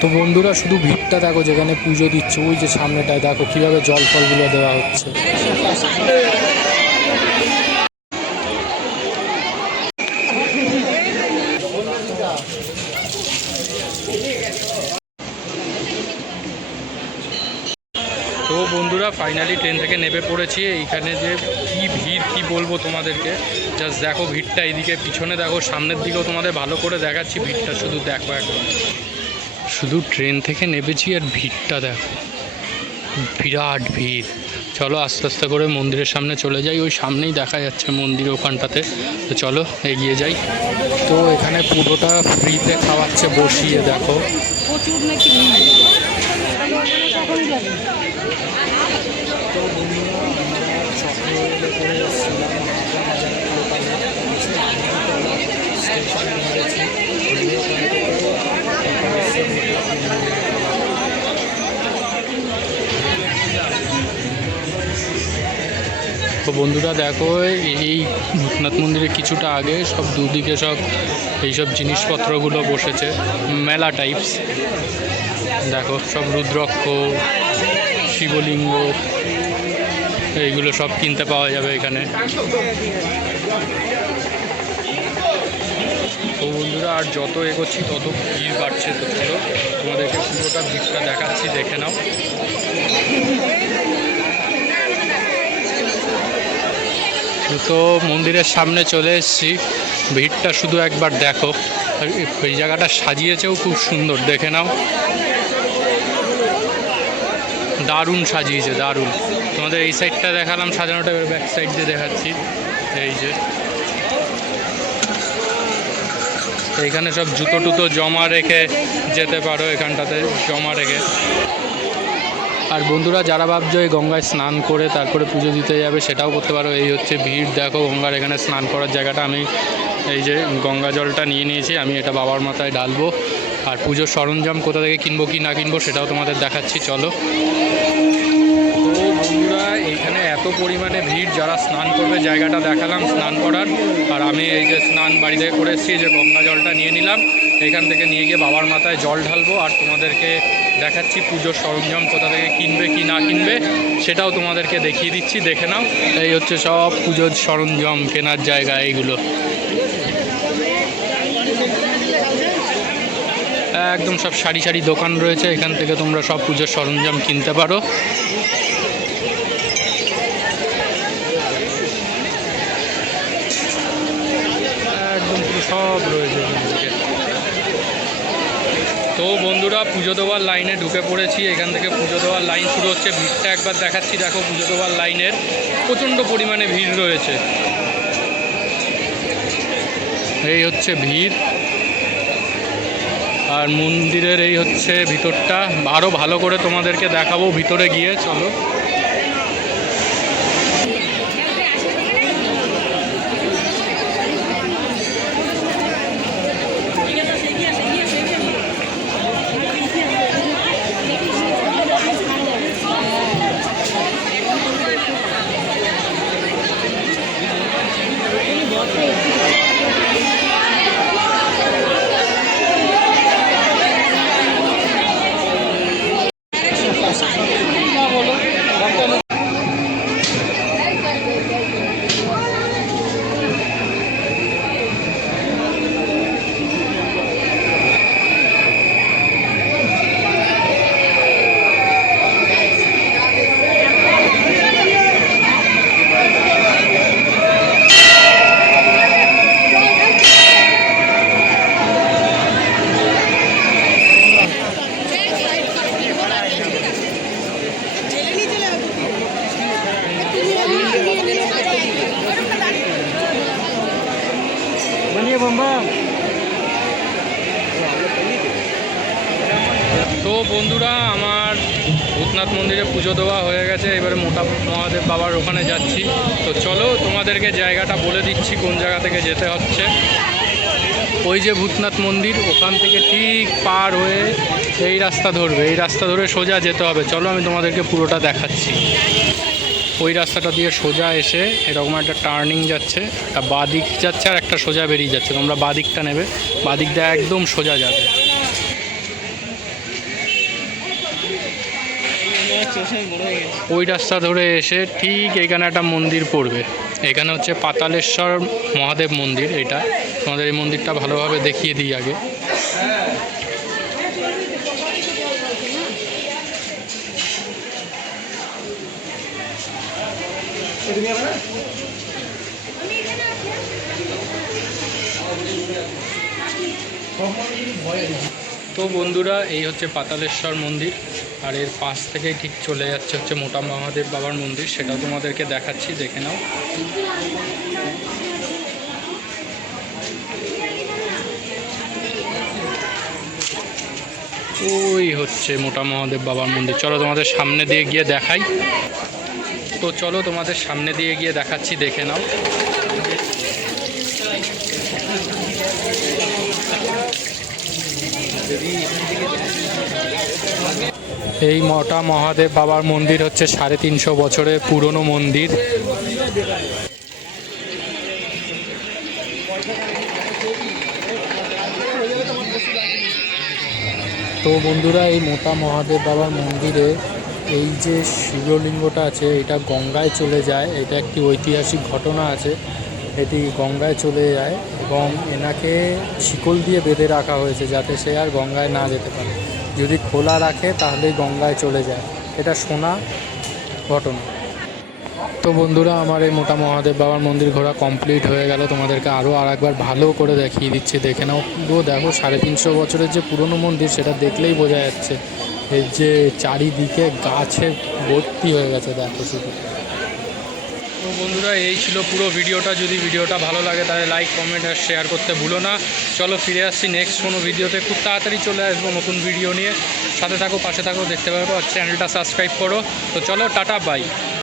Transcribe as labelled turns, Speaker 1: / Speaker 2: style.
Speaker 1: তো বন্ধুরা শুধু ভিড়টা দেখো যেখানে পুজো দিচ্ছে, ওই যে সামনেটায় দেখো কীভাবে জল ফলগুলো দেওয়া হচ্ছে। তো বন্ধুরা ফাইনালি ট্রেন থেকে নেমে পড়েছি, এইখানে যে কি ভিড়, কি বলব তোমাদেরকে? জাস্ট দেখো ভিড়টা, এইদিকে পিছনে দেখো, সামনের দিকেও তোমাদের ভালো করে দেখাচ্ছি ভিড়টা, শুধু দেখো একবার। শুধু ট্রেন থেকে নেবেছি আর ভিড়টা দেখো। বিরাট ভিড়। চলো আস্তে আস্তে করে মন্দিরের সামনে চলে যাই। ওই সামনেই দেখা যাচ্ছে মন্দির ওখানটাতে। তো চলো, এগিয়ে যাই। তো এখানে পুরোটা ফ্রিতে খাওয়াচ্ছে বসিয়ে, দেখো।
Speaker 2: প্রচুর নাকি
Speaker 1: তো বন্ধুরা দেখো, এই ভূতনাথ মন্দিরের কিছুটা আগে সব দুদিকে সব এইসব জিনিসপত্রগুলো বসেছে, মেলা টাইপস দেখো, সব রুদ্রক্ষ, শিবলিঙ্গ, এইগুলো সব কিনতে পাওয়া যাবে এখানে। তো বন্ধুরা, আর যত এগোচ্ছি, তত ভিড় বাড়ছে তো চলো, তোমাদেরকে পুরোটা ভিড়টা দেখাচ্ছি, দেখে নাও। তো মন্দিরের সামনে চলে এসেছি। ভিড়টা শুধু একবার দেখো। এই জায়গাটা সাজিয়েছেও খুব সুন্দর, দেখে নাও। দারুণ সাজিয়েছে, দারুণ। তোমাদের এই সাইডটা দেখালাম, সাজানোটা এবার ব্যাক সাইড দিয়ে দেখাচ্ছি। এই যে। এইখানে সব জুতো টুতো জমা রেখে যেতে পারো এখানটাতে, জমা রেখে। আর বন্ধুরা, যারা ভাবছ এই গঙ্গায় স্নান করে তারপরে পুজো দিতে যাবে, সেটাও করতে পারো। এই হচ্ছে ভিড়। দেখো, গঙ্গার এখানে স্নান করার জায়গাটা আমি এই যে গঙ্গা জলটা নিয়ে নিয়েছি, আমি এটা বাবার মাথায় ঢালবো। আর পুজোর সরঞ্জাম কোথা থেকে কিনবো, কি না কিনবো, সেটাও তোমাদের দেখাচ্ছি। চলো। তো বন্ধুরা এইখানে এত পরিমাণে ভিড়, যারা স্নান করবে, জায়গাটা দেখালাম স্নান করার। আর আমি এই যে স্নান বাড়ি থেকে করে এসেছি যে গঙ্গা জলটা নিয়ে নিলাম। এখান থেকে নিয়ে গিয়ে বাবার মাথায় জল ঢালবো। আর তোমাদেরকে দেখাচ্ছি পুজোর সরঞ্জাম, কোথা থেকে কিনবে, কি না কিনবে, সেটাও তোমাদেরকে দেখিয়ে দিচ্ছি, দেখে নাও। এই হচ্ছে সব পুজোর সরঞ্জাম, কেনার জায়গা, এইগুলো। একদম সব সারি সারি দোকান রয়েছে, এখান থেকে তোমরা সব পুজোর সরঞ্জাম কিনতে পারো। একদম সব রয়েছে তো তো বন্ধুরা, পুজো দেওয়ার লাইনে ঢুকে পড়েছি। এখান থেকে পুজো দেওয়ার লাইন শুরু হচ্ছে। ভিড়টা একবার দেখাচ্ছি। দেখো, পুজো দেওয়ার লাইনের প্রচণ্ড পরিমাণে ভিড় রয়েছে। এই হচ্ছে ভিড়। আর মন্দিরের এই হচ্ছে ভিতরটা। আরও ভালো করে তোমাদেরকে দেখাবো ভিতরে গিয়ে, চলো। তো বন্ধুরা, আমার ভূতনাথ মন্দিরে পুজো দেওয়া হয়ে গেছে। এবারে মোটা মহাদেব বাবার ওখানে যাচ্ছি। তো চলো, তোমাদেরকে জায়গাটা বলে দিচ্ছি, কোন জায়গা থেকে যেতে হচ্ছে। ওই যে ভূতনাথ মন্দির, ওখান থেকে ঠিক পার হয়ে এই রাস্তা ধরবে। এই রাস্তা ধরে সোজা যেতে হবে। চলো, আমি তোমাদেরকে পুরোটা দেখাচ্ছি। ওই রাস্তাটা দিয়ে সোজা এসে এরকম একটা টার্নিং যাচ্ছে, একটা বাদিক যাচ্ছে আর একটা সোজা বেরিয়ে যাচ্ছে। তোমরা বাদিকটা নেবে বাদিক দিয়ে একদম সোজা যাবে। ওই রাস্তা ধরে এসে ঠিক এখানে একটা মন্দির পড়বে। এখানে হচ্ছে পাতালেশ্বর মহাদেব মন্দির, এটা। তোমাদের এই মন্দিরটা ভালোভাবে দেখিয়ে দিই আগে। তো বন্ধুরা, এই হচ্ছে পাতালেশ্বর মন্দির, আর এর পাশ থেকেই ঠিক চলে যাচ্ছে হচ্ছে মোটা মহাদেব বাবার মন্দির, সেটাও তোমাদেরকে দেখাচ্ছি, দেখে নাও। ওই হচ্ছে মোটা মহাদেব বাবার মন্দির। চলো তোমাদের সামনে দিয়ে গিয়ে দেখাই। তো চলো তোমাদের সামনে দিয়ে গিয়ে দেখাচ্ছি, দেখে নাও। এই মটা মহাদেব বাবার মন্দির হচ্ছে সাড়ে তিনশো বছরের পুরনো মন্দির। তো বন্ধুরা, এই মোটা মহাদেব বাবার মন্দিরে এই যে শিবলিঙ্গটা আছে, এটা গঙ্গায় চলে যায়। এটা একটি ঐতিহাসিক ঘটনা আছে। এটি গঙ্গায় চলে যায় এবং এনাকে শিকল দিয়ে বেঁধে রাখা হয়েছে যাতে সে আর গঙ্গায় না যেতে পারে। যদি খোলা রাখে, তাহলেই গঙ্গায় চলে যায়। এটা শোনা ঘটনা। তো বন্ধুরা, আমার এই মোটা মহাদেব বাবার মন্দির ঘোরা কমপ্লিট হয়ে গেল। তোমাদেরকে আরও আর একবার ভালো করে দেখিয়ে দিচ্ছি। দেখে নাও দেখো, সাড়ে তিনশো বছরের যে পুরনো মন্দির, সেটা দেখলেই বোঝা যাচ্ছে। এর যে চারিদিকে গাছে ভর্তি হয়ে গেছে, দেখো শুধু। তো বন্ধুরা, এই ছিল পুরো ভিডিওটা। যদি ভিডিওটা ভালো লাগে, তাহলে লাইক কমেন্ট আর শেয়ার করতে ভুলো না। চলো ফিরে আসছি নেক্সট কোনো ভিডিওতে। খুব তাড়াতাড়ি চলে আসব নতুন ভিডিও নিয়ে। সাথে থাকো, পাশে থাকো, দেখতে পারব আর চ্যানেলটা সাবস্ক্রাইব করো। তো চলো, টাটা বাই